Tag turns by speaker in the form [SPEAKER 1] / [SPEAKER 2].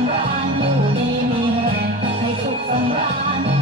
[SPEAKER 1] ำราญอยู่ดีมีแรงให้สุขสำราญ